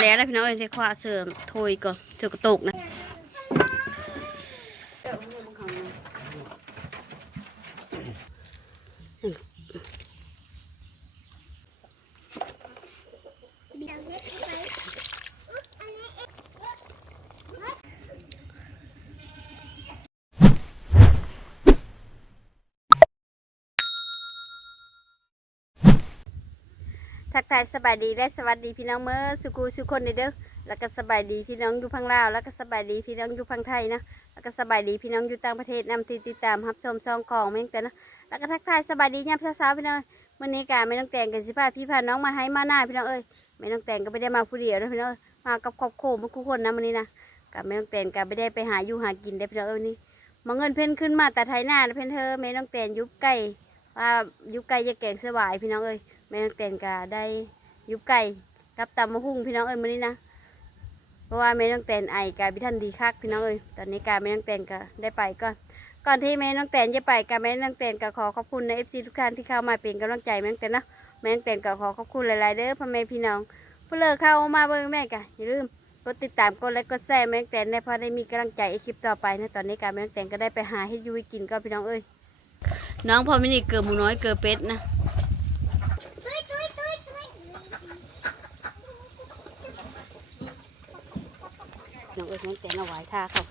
แล้วนะพี่น้องเอ้ยใช้ขวาเสริมโทยก่อนเถือกระตกนะ ทักทายสบายดีและสวัสดีพี่น้องเมื่อสุกูสุคนเด้อแล้วก็สบายดีพี่น้องอยู่พังลาว แล้วก็สบายดีพี่น้องอยู่พังไทยนะแล้วก็สบายดีพี่น้องอยู่ต่างประเทศนำติดติดตามรับชมช่องของแม่งแต่นะแล้วก็ทักทายสบายดียามเช้าๆพี่น้องวันนี้กาไม่ต้องแต่งกันสิพาพี่พาน้องมาให้มาหน้าพี่น้องเอ้ยไม่ต้องแต่งก็ไม่ได้มาผู้เดียวนะพี่น้องมากับครอบครัวมาคู่คนนะวันนี้นะกาไม่ต้องแต่งกาไม่ได้ไปหาอยู่หากินได้พี่น้องเอ้ยนนี้มาเงินเพ่นขึ้นมาแต่ไทยหน้านะเพ่นเธอไม่ต้องแต่งยุบไก่ว่ายุบไก่จะแกงสวายพี่น้องเอ้ย ไม่ต้องแต่งกาได้ยุบไก่กับตำมะฮุ่งพี่น้องเอ้ยมื้อนี้นะเพราะว่าแม่น้องแตนไอกาพิทันดีคักพี่น้องเอ้ยตอนนี้กาแม่น้องแตนก็ได้ไปก่อนก่อนที่แม่น้องแตนจะไปกาแม่น้องแตนก็ขอขอบคุณในเอฟซีทุกท่านที่เข้ามาเป็นกำลังใจแม่น้องแตนนะแม่น้องแตนก็ขอขอบคุณหลายๆเด้อพ่อแม่พี่น้องผู้เลิกเข้ามาเบิ่งแม่กะอย่าลืมกดติดตามกดไลค์กดแชร์แม่น้งแตนได้พอได้มีกำลังใจในคลิปต่อไปนะตอนนี้กาแม่น้งแตนก็ได้ไปหาให้ยูให้กินก็พี่น้องเอ้ยน้องพอมินิเกิดหมูน้อยเกิดเป็ดนะ น้องเอ้ ยน้องแต่นเอาไว้ท่าเขา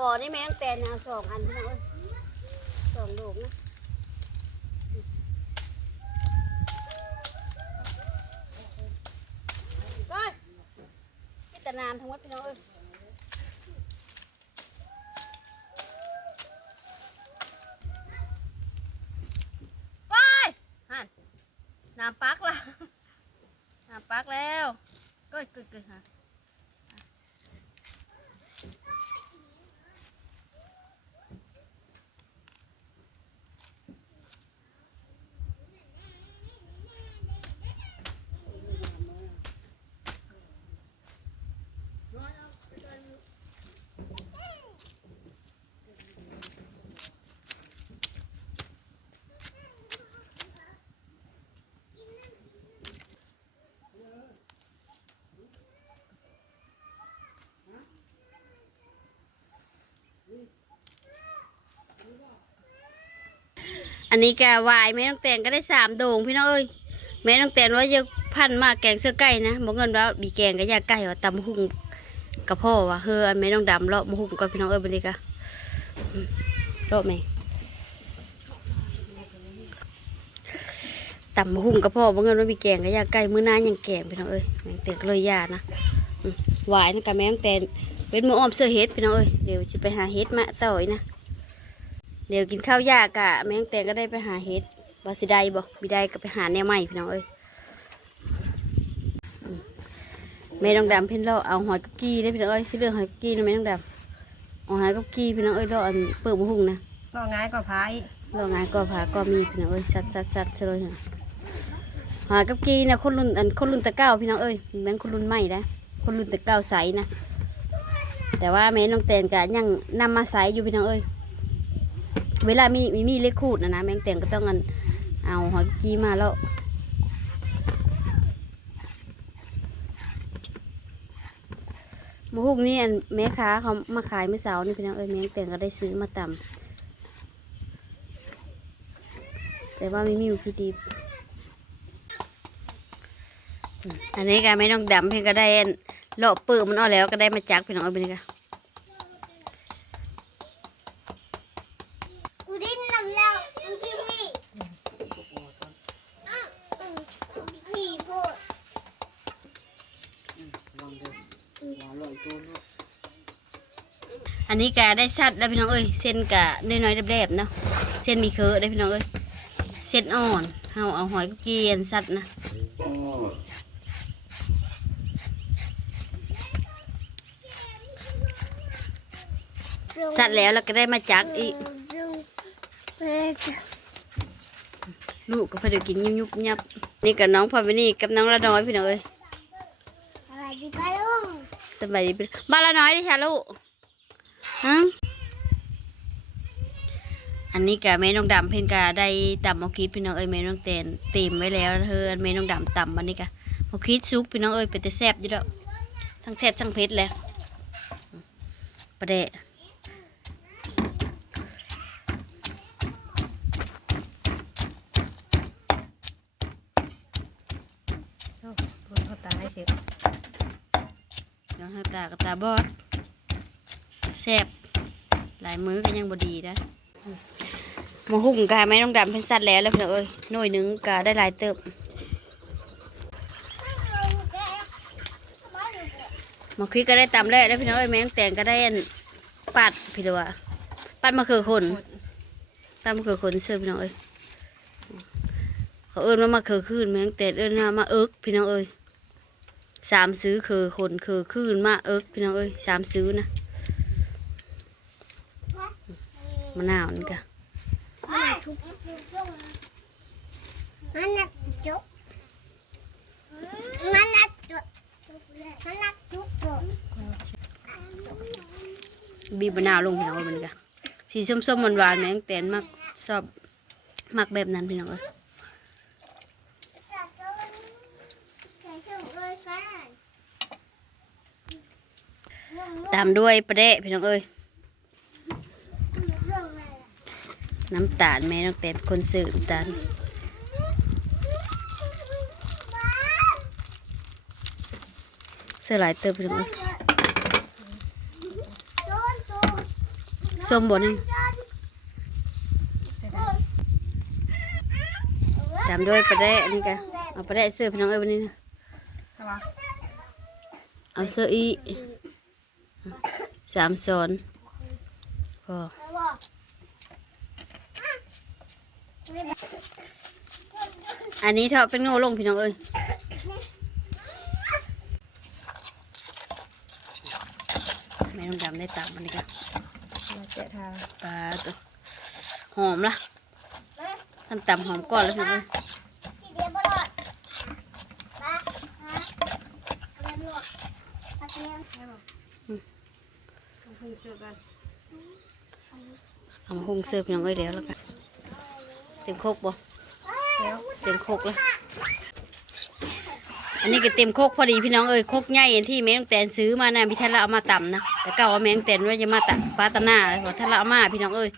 ก่อนนี่แม่งแต่นะสองอันพี่น้องเอ้ยสองลูกนะก้อยพิจารณาทั้งหมดพี่น้องเอ้ยก้อยหันน้ำปักละ น้ำปักแล้วก้อยกึกกึกฮะ อั นนี้แกวายแม่น้องแตนก็ได้สามโด่งพี่น้องเอ้ยแม่น้องแตนว่าจะพันมาแกงเสื้อไก่นะบอกเงินว่าบีแกงก็อยากไก่ว่าตำหุ่งกับพ่อว่ะเฮ้ออันแม่น้องดำเลาะมะหุ่งกับพี่น้องเอ้ยบริกะอืมเลาะไหมตำมะหุ่งกับพ่อบอกเงินว่าบีแกงก็อยากไก่มื้อหน้ายังแกงพี่น้องเอ้ยแม่งแตนก็เลยยานะวายนะกับแม่น้องแตนเป็นมืออ้อมเสื้อเฮ็ดพี่น้องเอ้ยเดี๋ยวจะไปหาเฮ็ดมาต่อยนะ เดี๋ยวกินข้าวยากอะแม่งแต่ก็ได้ไปหาเห็ดบาสิได้บ่บิได้ก็ไปหาแนวใหม่พี่น้องเอ้ยอืมแม่ต้องดำเพิ่นเลาะเอาหอยกับกี้ได้พี่น้องเอ้ยสิเรื่องหอยกับกี้นะแม่ต้องดำเอาหอยกับกี้พี่น้องเอ้ยเลาะอันเปิดบุหุ่งนะก็ง่ายก็พายเลาะงานก็ผาก็มีพี่น้องเอ้ยสัดสัดสัดเลยนะหอยกับกี้นะคนรุ่นอันคนรุ่นตะเก้าพี่น้องเอ้ยแม่งคนรุ่นใหม่นะคนรุ่นตะเก้าใสนะแต่ว่าแม่น้องแตนก็ยังนำมาใสอยู่พี่น้องเอ้ย เวลามีมีมีเล็กขูดนะนะแมงแตงก็ต้องอันเอาหอยจีมาแล้วมะฮุกนี่อันแม่ค้าเขามาขายเมื่อเช้านี่พี่น้องเอ้ยแมงแต่งก็ได้ซื้อมาตำแต่ว่าม่มีวัตถุดิบอืมอันนี้ก็ไม่ต้องดำเพียงก็ได้อันเลาะเปิดมันเอาแล้วก็ได้มาจักพี่น้องเอ้ยเป็นไงกูดิ้นน้ำแล้วมึงที่นี่พี่พูด อันนี้ก็ได้สัตว์แล้วพี่น้องเอ้ยเส้นกะน้อยๆแดบๆเนาะเส้นมีเคอได้พี่น้องเอ้ยเส้นอ่อนเอาเอาหอยกุกเกียนสัตว์นะสัตว์แล้วเราก็ได้มาจักอีกลูกก็พอดีกินยุบยุบยับนี่กับน้องพอไปนี่กับน้องละน้อยพี่น้องเอ้ยอะไรดีป้าลุง สบายดีบ้าละน้อยดิชาลูกฮะอันนี้กับเมน้องดำเพิ่นกะได้ตำมอคิดพี่น้องเอ้ยเมน้องเตนเต็มไว้แล้วเธอเมน้องดำตำมันนี่กะมอคิดซุปพี่น้องเอ้ยเป็นแต่แซ่บอยู่แล้วทั้งแซ่บทั้งเผ็ดเลยประเดะ เขาตายเสีย ย้อนให้ ตากับตาบอดแซ่บหลายมื้อก็ยังบดีนะหมาหุ่งกะแม่น้องดำเป็นสัตว์แล้วแล้วพี่น้องเอ้ยหน่วยหนึ่งกะได้หลายเติบหมอคิดก็ได้ตำแล้วได้พี่น้องเอ้ยแมงแตงก็ได้อันปัดพี่ตัวาปัดมะเขือคนตำมะเขือคนเสื้อพี่น้องเอ้ยเขาเอิ้นว่ามะเขือคืนแมงแตงเอิ้นว่ามาเอิกพี่น้องเอ้ย สามซื้อเขือคนเขือคืนมาเอิกพี่น้องเอ้ยสามซื้อนะมะนาวนี่กะมันทุบมันนักจุกมันนักจุกมันนักจุกจุกบีบมะนาวลงพี่น้องเอ้ยมันกะสีส้มๆหวานๆแมงแตงมักชอบมักแบบนั้นพี่น้องเอ้ย ตามด้วยประเดะพี่น้องเอ้ยน้ำตาลแม่น้องเต็มคนซื้อน้ำตาลเสื้อหลายเติมพี่น้องเอ้ยส้มบ่นี่ตามด้วยประเดะนี่กันเอาประเดะเสื้อพี่น้องเอ้ยวันนี้นะเอาเสื้ออี สามซอนพออันนี้เถอะเป็นโง่ลงพี่น้องเอ้ยแม่ต้องดำได้ตามมันนี่กันมาเจาะทางปลาตัวหอมละทำตำหอมก่อนแล้วพี่น้องเอ้ย เอาฮะอะไรบลอดอะไรเนี่ยคุณเชื่อกันเอามาหุงเสิร์ฟพี่น้องเอ้ยเดี๋ยวแล้วกันเต็มโคกบ่เต็มโคกแล้วอันนี้ก็เต็มโคกพอดีพี่น้องเอ้ยโคกใหญ่อย่างที่แมงแตนซื้อมานะพี่ท่านละเอามาต่ำนะแต่เก่าว่าแมงแตนว่าจะมาตัดปลาตะหน้าเลยพอท่านละเอามาพี่น้องเอ้ย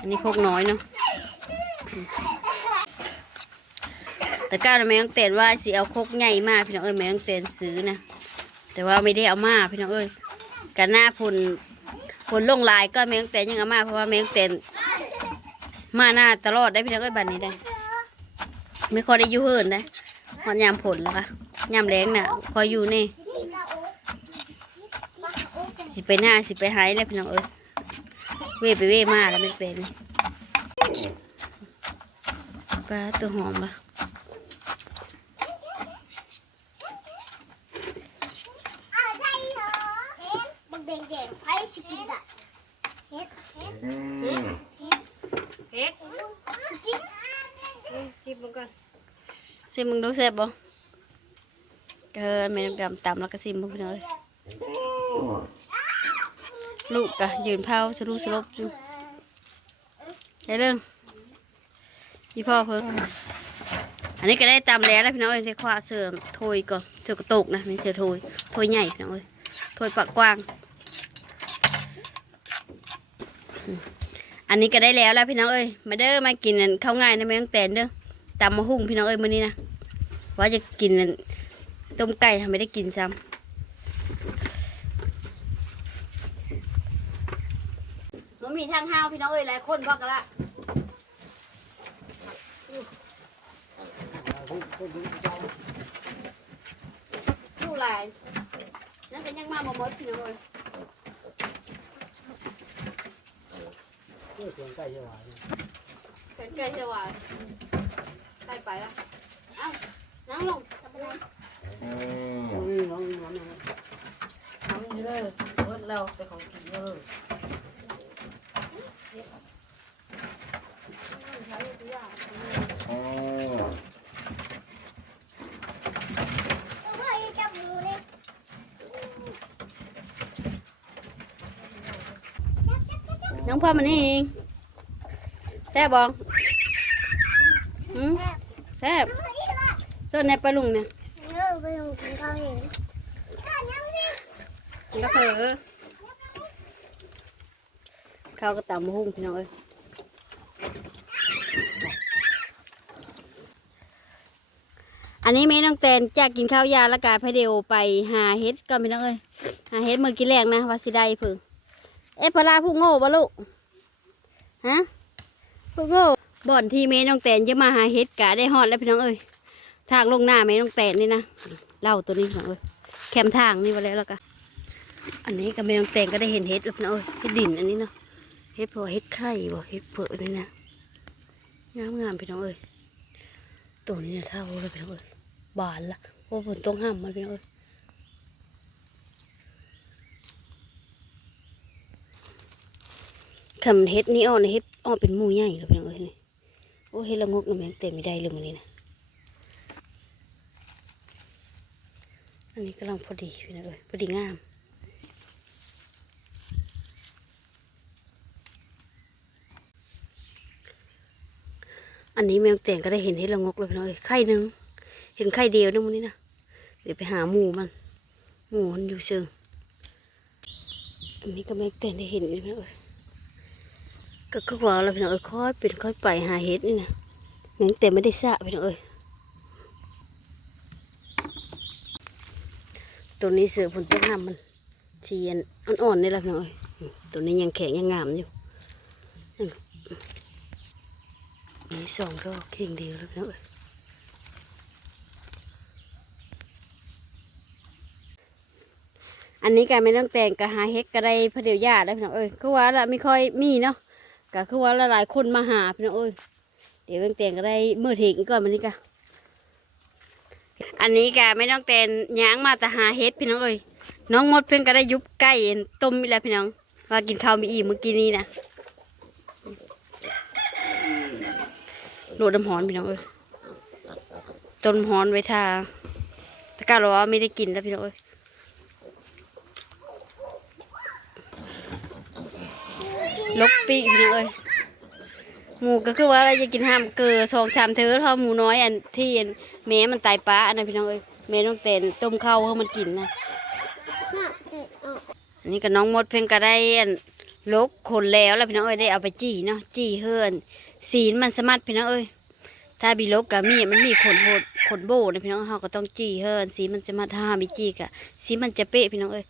อันนี้โคกน้อยเนาะแต่เก้าน่ะแมงแตนว่าสิเอาโคกใหญ่มาพี่น้องเอ้ยแมงแตนซื้อนะแต่ว่าไม่ได้เอามาพี่น้องเอ้ย กันหน้าผลผลลงลายก็แมงแตนยังอามาเพราะว่าแมงแตนมาหน้าตลอดได้พี่น้องเอ้บัดนี้ได้ ไม่ค่อยได้อยู่เฮิรนนะหอนยามผลแล้วค่ะยามแรงน่ะคอยอยู่นี่สิไปหน้าสิไปหายแล้วพี่น้องเอ้ยเว่ไปเว่มาแล้วไม่เป็นปลาตัวหอมปะ อ้าวใช่เหรอเห็นบักแดงๆไผ่สกินอะเห็ดเห็ด เอ็ก กิน จิบมันก่อน ซิมมึงดูเสร็จบ่เออแม่น้ำดำตำแล้วก็ซิมมึงพี่น้องเอ้ยลูกกะยืนเผาสรุสลบอยู่ใช่เรื่องพี่พ่อเพิ่งอันนี้ก็ได้ตำแล้วแล้วพี่น้องเอ้ยได้คว้าเสือมโทยก่อนเสือกระตุกนะนี่เสือโทยโทยใหญ่พี่น้องเอ้ยถ้วยปากกว้าง อันนี้ก็ได้แล้วแล้วพี่น้องเอ้ยมาเด้อมากินข้าวง่ายนะแม่ต้องแตนเด้อ ตำมะฮุ่งพี่น้องเอ้ยมื้อนี้นะว่าจะกินต้มไก่ทำไม่ได้กินซ้ำมันมีทางห้าวพี่น้องเอ้ยหลายคนบอกกันละผู้หลายนั่นก็ยังมาบ่หมดพี่น้องเอ้ยเสียงใกล้จะหวานเป็นไก่เชียวหวาน กล้ไปละเอ้านั่งลงทำอะไรน้องน้องน้องทำนี่เลยเบิดเราแต่ของกินเลยเอาพ่อจะจับมือเลยจับจับจับจับน้องพ่อมันนี่เองแซ่บบองอืม แซ่บส่วนในปลาลุงเนี่ยเออไปลงกินข้าวเองข้วยังไม่ก็เผลอข้าวก็ตำมะฮุ่งพี่น้องเอ้ยอันนี้แม่น้องแตนจากกินข้าวยาและกาพเดียวไปหาเฮ็ดก่อนพี่น้องเอ้ยหาเฮ็ดมือกินแรกนะวาสิได้เพิ่งเอ๊ะพลาผู้โง่บ่ลูกฮะผู้โง่ บ่อนที่แม่น้องแตนจะมาหาเฮ็ดกะได้ฮอดแล้วพี่น้องเอ้ยทางลงหน้าแม่น้องแตนนี่นะเล่าตัวนี้พี่น้องเอ้ยแคมทางนี่ว่าแล้วแล้วกะอันนี้ก็แม่น้องแตนก็ได้เห็นเฮ็ดแล้วพี่น้องเอ้ยเฮ็ดดินอันนี้เนาะเฮ็ดพอเฮ็ดไข่บ่เฮ็ดเผือกนี่นะงามงามพี่น้องเอ้ยตัวนี้เท่าเลยพี่น้องเอ้ยบานละโอ้ฝนต้องห้ามมันพี่น้องเอ้ยคำเฮ็ดนี่อ่อนเฮ็ดอ่อนเป็นมูใหญ่เลยพี่น้องเอ้ย โอ้เฮละงกน้ำแมงเต็มไม่ได้เลยมันนี่นะอันนี้กำลังพอดีพี่น้องเอ้ยพอดีงามอันนี้แมงแต่งก็ได้เห็นเฮ็ดละงกเลยพี่น้องเอ้ยไข่หนึ่งเห็นไข่เดียวนึงมันนี่นะเดี๋ยวไปหาหมูมันหมูมันอยู่เชิงอันนี้ก็แมงแต่งได้เห็นเลยพี่น้อง ก็ก็ว่าเราพี่น้องเอ้ยค่อยเป็นค่อยไปหาเห็ดนี่นะแม่งแต่ไม่ได้สะพี่น้องเอ้ยตัวนี้เสือผลต้นห้ามมันเชียนอ่อนๆนี่แหละพี่น้องเอ้ยตัวนี้ยังแข็งยังงามอยู่มีสองดอกเข่งเดียวแล้วพี่น้องเอ้ยอันนี้การไม่ต้องแต่งกะหาเฮ็ดก็ได้พระเดียวญาติแล้วพี่น้องเอ้ยคือว่าละไม่ค่อยมีเนาะ ก็คือว่าหลายๆคนมาหาพี่น้องเอ้ยเดี๋ยวเต่งแต่งก็ได้เมื่อถิงก่อนมันนี้กะอันนี้กะไม่ต้องแต่งยางมาแต่หาเฮ็ดพี่น้องเอ้ยน้องมดเพิ่งก็ได้ยุบไก่ต้มอีแล้วพี่น้องว่ากินข้าวมีอีเมื่อกี้นี้นะโหลดน้ำหอนพี่น้องเอ้ยต้นหอนไว้ทาตะกร้าเราว่าไม่ได้กินแล้วพี่น้องเอ้ย ลกปีกพี่น้องเอ้ยหมูก็คือว่าเราจะกินห้ามเกลือสองสามเทอเท่าหมูน้อยอันที่อันแม่มันตายปลาอันนั้นพี่น้องเอ้ยแม่ต้องเต้นต้มข้าวให้มันกินนะน่ะเออเอาอันนี้ก็น้องมดเพิ่งก็ได้อันลกคนแล้วแล้วพี่น้องเอ้ยได้เอาไปจี้เนาะจี้เฮือนสีนมันสมัดพี่น้องเอ้ยถ้าบีลกกับมีมันมีขนโหดขนโบนะพี่น้องเขาก็ต้องจี้เฮือนสีมันจะมาถ้ามีจี้กะสีมันจะเป๊ะพี่น้องเอ้ย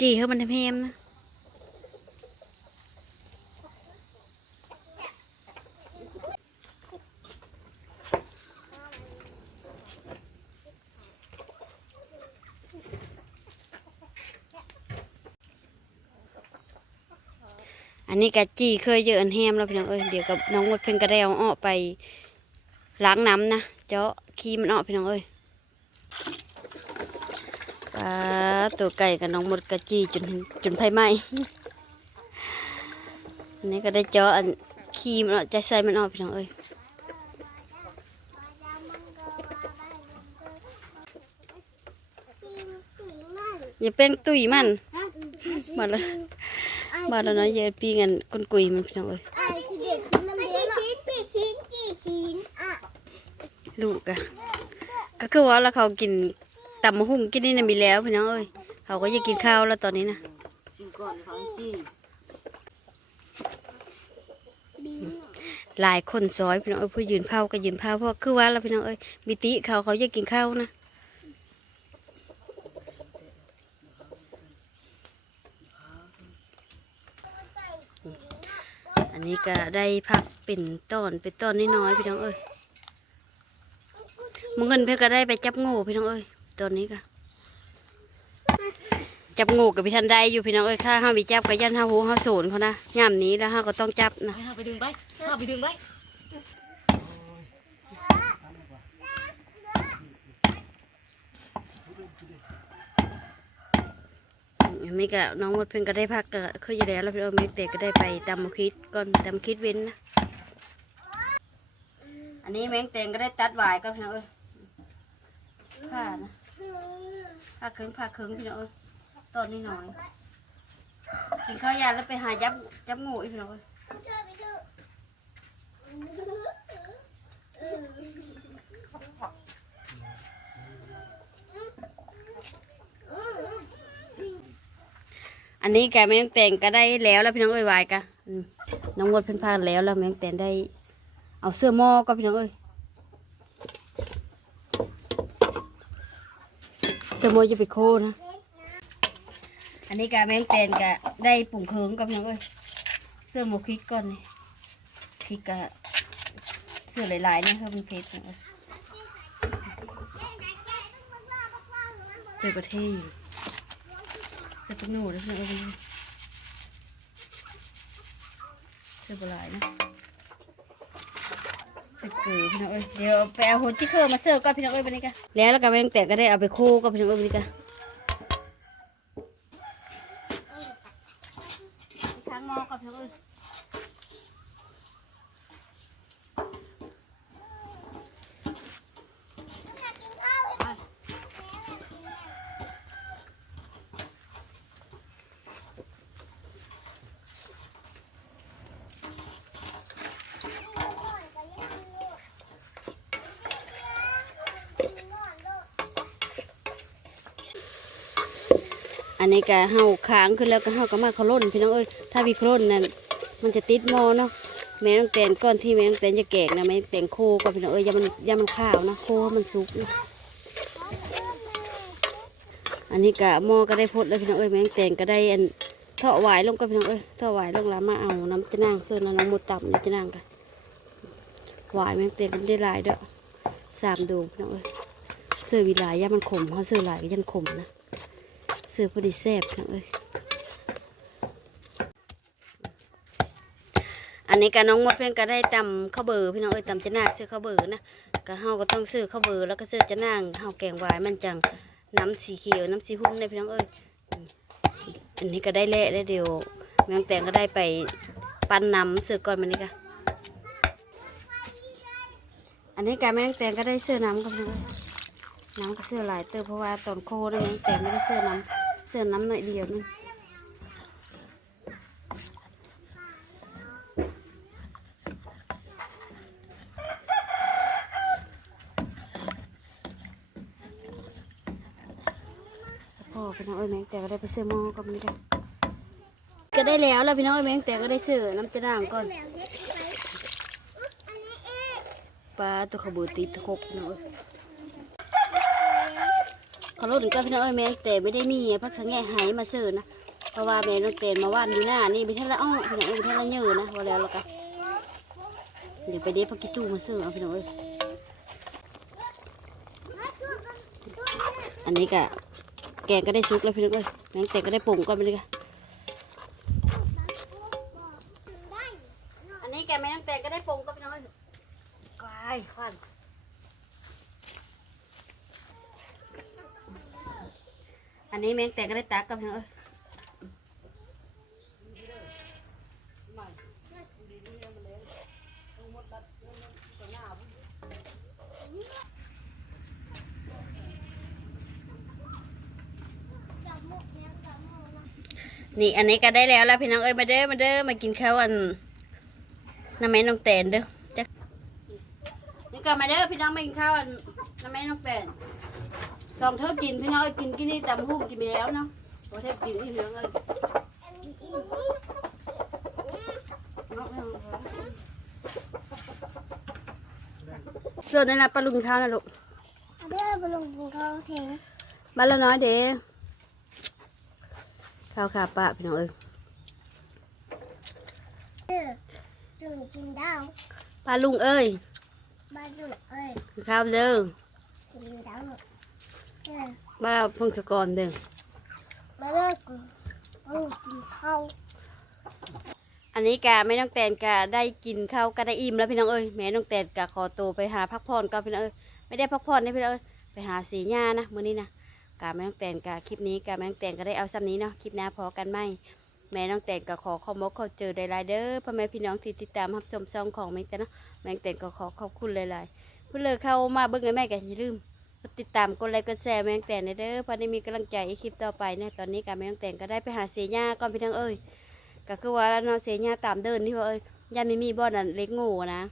จี้เฮือมันแฮมนะ อันนี้กะจี้เคยเยอะอันแฮมแล้วพี่น้องเอ้ยเดี๋ยวกับน้องมดเพิ่งก็ได้เอาออไปล้างน้ำนะเจาะขี้มันออพี่น้องเอ้ยปลาตัวไก่กับน้องมดกะจี้จนจนไฟไหม้อันนี้ก็ได้เจาะอันขี้มันออใจใส่มันออพี่น้องเอ้ยอย่าเป็นตุยมันมาแล้ว มาแล้วเนาะอย่าปีงันก้นกุยมันพี่น้องเอ้ยไอ้ที่เด็กมันเด็กชิ้นกี่ชิ้นกี่ชิ้นอะลูกอะก็คือว่าแล้วเขากินตำมะฮุ่งกินนี่นะมีแล้วพี่น้องเอ้ยเขาก็อยากกินข้าวแล้วตอนนี้นะจิ้มก่อนเขาจี้หลายคนซอยพี่น้องเอ้ยผู้ยืนเผาก็ยืนเผาเพราะคือว่าแล้วพี่น้องเอ้ยมีติเขาเขาอยากกินข้าวนะ นี้ก็ได้พักเป็นต้นเป็นต้นน้อยๆพี่น้องเอ้ยมึงเงินเพื่อก็ได้ไปจับงูพี่น้องเอ้ยตอนนี้ก็จับงูกับพี่ทันได้อยู่พี่น้องเอ้ยข้าห้าไปจับกับยันห้าหูห้าศูนเขานะย่ามนี้แล้วห้าก็ต้องจับนะห้ไปดึงไปห้าไปดึงไป อันนี้ก็น้องมดเพิ่งก็ได้พักก็คืออยู่แล้วแล้วพี่โอเมกเตก็ได้ไปตำมคิดก่อนตำคิดเว้นนะอันนี้แมงเตงก็ได้ตัดหวายก็พี่น้องเอ้ยผ้านะผ้าเคิงผ้าเคิงพี่น้องเอ้ยตอนนี้หน่อยกินข้าวยาแล้วไปหาจับจับงูอีกพี่น้องเอ้ย อันนี้แกแมงเตงก็ได้แล้วแล้วพี่น้องเอ้ยวายกะน้องมดเพิ่นพาแล้วแล้วแมงเตงได้ เอาเสื้อหม้อก็พี่น้องเอ้ยเสื้อหม้อจะไปโคนะ อันนี้กาแมงเตนกะได้ปุ่งเคิงกับพี่น้องเอ้ยเสื้อหมวกคลิกก่อนนี่คลิกกะเสื้อหลายๆนี่เพิ่มเป็นเพชรเอ้ยเสื้อประเทศอยู่ สื้อเป็นหนูนะเพื่อนเอ้ยเสื้อโบราณนะเสื้อเกลือพี่น้องเอ้ยเดี๋ยวไปเอาหัวจิเคอร์มาเสิร์ฟก็พี่น้องเอ้ยไปนี่กันแล้วแล้วก็ไม่ต้งแต่ก็ได้เอาไปโคก็พี่น้องเอ้ยไปนี่กันข้างนอกก็พี่น้องเอ้ย อันนี้ก็เห่าค้างขึ้นแล้วก็เห่าก็มาเขาล่นพี่น้องเอ้ยถ้ามีคล่นนั่นมันจะติดหมอเนาะแม่ต้องแตนก้อนที่แม่ต้องแตนจะแกกนะแม่ต้องแตนโคก็พี่น้องเอ้ยยามันยามันข้าวนะโคให้มันสุกนะอันนี้ก็หม้อก็ได้พดแล้วพี่น้องเอ้ยแม่ต้องแตนก็ได้อันเทาะหวายลงก็พี่น้องเอ้ยเทาะหวายลงแล้วมาเอาน้ำจะนางเสื้อนะน้องมดต่ำนี่จะนางกันหวายแม่ต้องแตนก็ได้หลายเด้อสามดวงพี่น้องเอ้ยเสื้อวีลายยามันขมเขาเสื้อลายก็ยันขมนะ เสือพอดีแซ่บนะเอ้ยอันนี้ก็น้องมดเพื่อนก็ได้ตำข้าวเบอร์พี่น้องเอ้ยตำจะนากซื้อข้าวเบอร์นะก็เฮาก็ต้องซื้อข้าวเบอร์แล้วก็ซื้อจะนางเฮาแกงวายมันจังน้ำสีเขียวน้ำสีหุ้มเนี่ยพี่น้องเอ้ยอันนี้ก็ได้เละแล้เดียวแมงแตงก็ได้ไปปั้นน้ำซื้อก่อนมันนี่ก็อันนี้ก็แมงแตงก็ได้ซื้อน้ำก็พี่น้ำก็เสื้อหลายเติมเพราะว่าตอนโคได้ยังแต่ไม่ได้เสื้อน้ำ สือน้ำหน่อยเดียวนึงพ่อพี่น้องเอ้ยแมงแต่ก็ได้ไปเสื้อมอก็ไม่ได้ก็ได้แล้วแล้วพี่น้องเอ้ยแมงแต่ก็ได้เสื้อน้ำจะด่างก่อนปลาตัวขบูติดตะคกพี่น้องเอ้ยเขาลดถึงก็พี่น้องเอ้ยแม่แต่ไม่ได้มีพักสังแง่หายมาซื้อนะเพราะว่าแม่น้องเตนมาว่านอยู่หน้านี่เป็นเท่าละอ้อพี่น้องเอ้ยเป็นเท่าละเยอะนะว่าแล้วแล้วกันเดี๋ยวไปเด็ดพักกิตู้มาซื้อเอาพี่น้องเอ้ยอันนี้ก็แกงก็ได้ซุกแล้วพี่น้องเอ้ยแม่งแต่ก็ได้ปุ่งก่อนไปเลยค่ะอันนี้แกแม่น้องแต่ก็ได้ปุ่งก็พี่น้องเอ้ยกวายควัน อั นี้แมงแต่ก็ได้ตักกับเนาะนี่อันนี้ก็ได้แล้วแล้วพี่น้องเอ้ยมาเด้อมาเด้อมากินข้าวอันน้ำแม่น้องแตนเด้อจ้ะนี่ก็มาเด้อพี่น้องมากินข้าวอันน้ำแม่น้องแตน สองเท่ากินพี่น้อยกินกินนี่ตำหุ้มกินไปแล้วเนาะพอเทบกินนี่เหลืองเลยเสื้อในนะปลาลุงข้าวนะลูกเอาเด้อบลงกินข้าวเทงบ้านละน้อยเด้ข้าวขาปะพี่น้องเอ้ยเด้อจุ่มกินดาวปลาลุงเอ้ยมาจุ่มเอ้ยกินข้าวเด้อกินดาว เด้อบ้าพงศกรเด้อมาเลิกกูกินข้าวอันนี้กะแม่น้องแตนกะได้กินข้าวกะได้อิ่มแล้วพี่น้องเอ้ยแม่น้องแตนกะขอตัวไปหาพักผ่อนก่อนพี่น้องเอ้ยไม่ได้พักผ่อนนะพี่น้องเอ้ยไปหาสีหญ้านะมื้อนี้นะกะแม่น้องแตนกะคลิปนี้กะแม่น้องแตนก็ได้เอาซ้ำนี้เนาะคลิปหน้าพอกันไหมแม่น้องแตนก็ขอขอบมกขอเจอหลายๆเด้อพ่อแม่พี่น้องที่ติดตามรับชมซองของแม่แต่เนาะแม่น้องแตนก็ขอขอบคุณหลายๆเพื่อเลยเข้ามาเบิ่งให้แม่กันอย่าลืม กดติดตามกดไลค์กดแชร์แม่แต่งแตนเด้อพอได้มีกำลังใจอีกคลิปต่อไปเนี่ยตอนนี้กะแม่น้องแตนก็ได้ไปหาเสีหญ้าก่อนพี่น้องเอ้ยก็คือว่าเราเสียหญ้าตามเดินที่ว่าเอ้ยยันไม่มีบ่อนอันเล็กงูนะ